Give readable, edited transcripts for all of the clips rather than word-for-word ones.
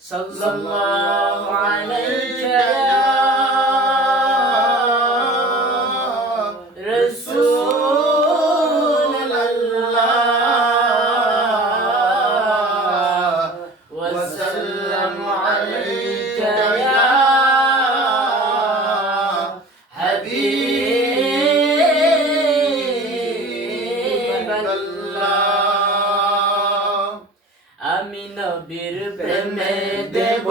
সাল্লাল্লাহু আলাইকা আমি নবীর প্রেমে দেব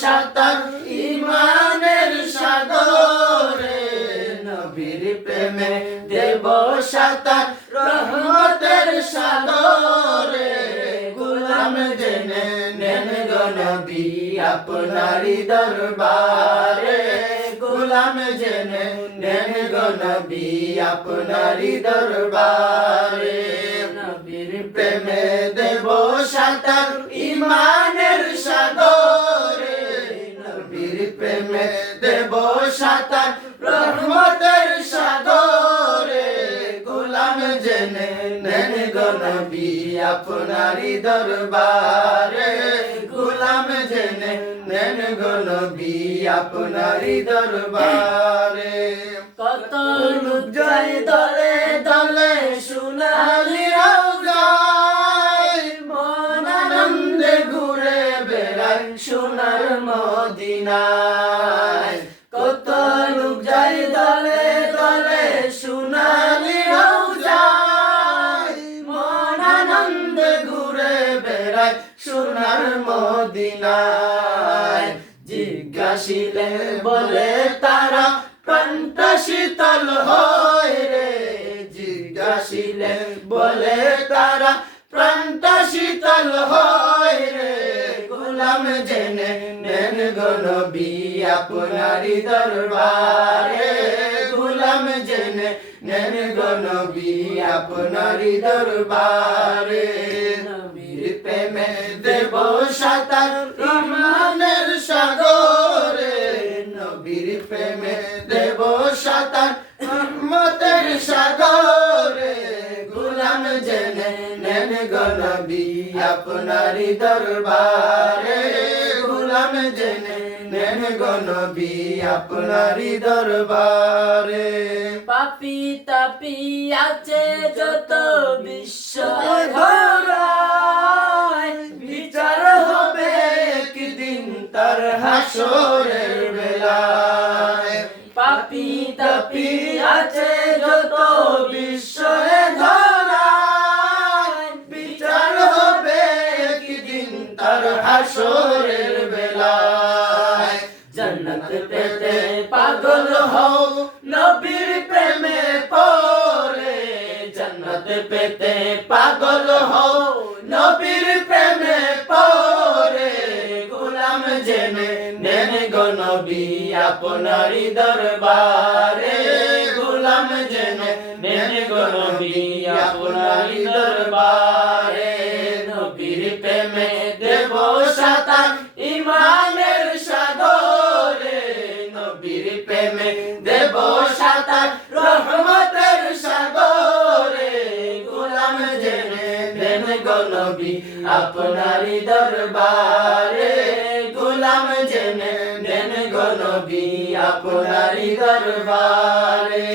সাঁতার ঈমানের সাগরে, নবীর প্রেমে দেব সাঁতার রহমতের সাগরে। গোলাম জেনে নেন গো নবী আপনারি দরবারে, গোলাম জেনে নেন গো নবী আপনারি দরবারে। নবীর প্রেমে দেব সাঁতার ঈমানের সাগরে, নবীর প্রেমে দেব সাঁতার রহমতের সাগরে। গোলাম জেনে নেন গো নবী আপনারি দরবারে, গোলাম জেনে নেন গো নবী আপনারি দরবারে। কত লোক যায় দলে দলে সোনালি রওজায়, মন আনন্দে ঘুরে বেড়ায় সোনার মদিনায়। কত লোক যায় দলে দলে সোনালি রওজায়, মন আনন্দে ঘুরে বেড়ায় সোনার মদিনায়। জিজ্ঞাসিলে বলে তারা প্রাণটা শীতল হয় রে, জিজ্ঞাসিলে বলে তারা প্রাণটা শীতল হয় রে। গোলাম জেনে নেন গো নবী আপনারি দরবারে, গোলাম জেনে নেন গো নবী আপনারি দরবারে। নবীর প্রেমে দেব সাঁতার ঈমানের সাগরে, নবীর প্রেমে দেব সাঁতার রহমতের সাগরে। গোলাম জেনে নেন গো নবী আপনারি দরবারে, গোলাম জেনে নেন গো নবী আপনারি দরবারে। পাপী তাপী আছে যত বিশ্ব ধরায়, বিচার হবে একদিন তার হাসরের বেলায়। পাপী তাপী আছে যত বিশ্ব ধরায়, বিচার হবে একদিন তার হাসরের বেলায়। জান্নাত পেতে পাগল হও নবীর প্রেমে পড়ে, জান্নাত পেতে পাগল হও নবীর প্রেমে পড়ে। গোলাম জেনে নেন গো নবী আপনারি দরবারে, গোলাম জেনে নেন গো নবী আপনারি দরবারে। নবীর প্রেমে দেব সাঁতার ঈমানের সাগরে, নবীর প্রেমে দেব সাঁতার রহমতের সাগরে। গোলাম জেনে নেন গো নবী আপনারি দরবারে, গোলাম জেনে নেন গো নবী আপনারি দরবারে।